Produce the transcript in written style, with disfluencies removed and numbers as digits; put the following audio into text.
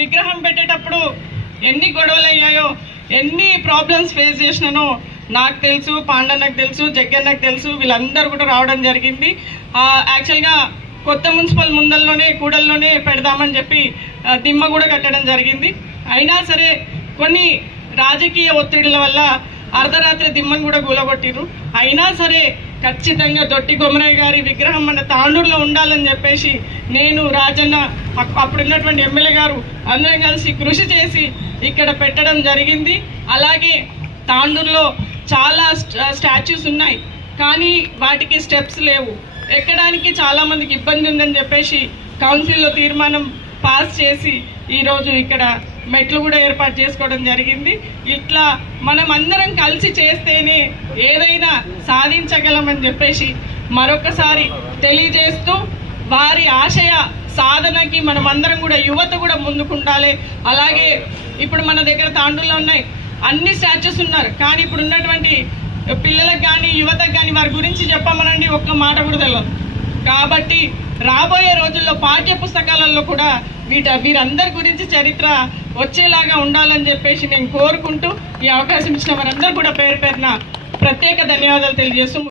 విగ్రహం పెట్టేటప్పుడు ఎన్ని గొడవలు అయ్యాయో, ఎన్ని ప్రాబ్లమ్స్ ఫేస్ చేసినానో నాకు తెలుసు, పాండన్నకు తెలుసు, జగ్గన్నకు తెలుసు. వీళ్ళందరూ కూడా రావడం జరిగింది. యాక్చువల్గా కొత్త మున్సిపల్ ముందల్లోనే కూడల్లోనే పెడదామని చెప్పి దిమ్మ కూడా కట్టడం జరిగింది. అయినా సరే కొన్ని రాజకీయ ఒత్తిడిల వల్ల అర్ధరాత్రి దిమ్మను కూడా కూలగొట్టిరు. అయినా సరే ఖచ్చితంగా దొట్టి కొమరయ్య గారి విగ్రహం మన తాండూరులో ఉండాలని చెప్పేసి నేను, రాజన్న, అప్పుడున్నటువంటి ఎమ్మెల్యే గారు అందరం కలిసి కృషి చేసి ఇక్కడ పెట్టడం జరిగింది. అలాగే తాండూరులో చాలా స్టాచ్యూస్ ఉన్నాయి, కానీ వాటికి స్టెప్స్ లేవు. ఎక్కడానికి చాలామందికి ఇబ్బంది ఉందని చెప్పేసి కౌన్సిల్లో తీర్మానం పాస్ చేసి ఈరోజు ఇక్కడ మెట్లు కూడా ఏర్పాటు చేసుకోవడం జరిగింది. ఇట్లా మనం అందరం కలిసి చేస్తేనే ఏదైనా సాధించగలమని చెప్పేసి మరొకసారి తెలియజేస్తూ, వారి ఆశయ సాధనకి మనం అందరం కూడా, యువత కూడా ముందుకుండాలి. అలాగే ఇప్పుడు మన దగ్గర తాండూరులో ఉన్నాయి అన్ని స్టాచ్యూస్ ఉన్నారు, కానీ ఇప్పుడు ఉన్నటువంటి పిల్లలకు కానీ యువతకు కానీ వారి గురించి చెప్పమనండి, ఒక్క మాట కూడా తెలియదు. కాబట్టి రాబోయే రోజుల్లో పాఠ్య పుస్తకాలలో కూడా వీరందరి గురించి చరిత్ర వచ్చేలాగా ఉండాలని చెప్పేసి నేను కోరుకుంటూ, ఈ అవకాశం ఇచ్చిన వారందరూ కూడా పేరు పేరున ప్రత్యేక ధన్యవాదాలు తెలియజేస్తూ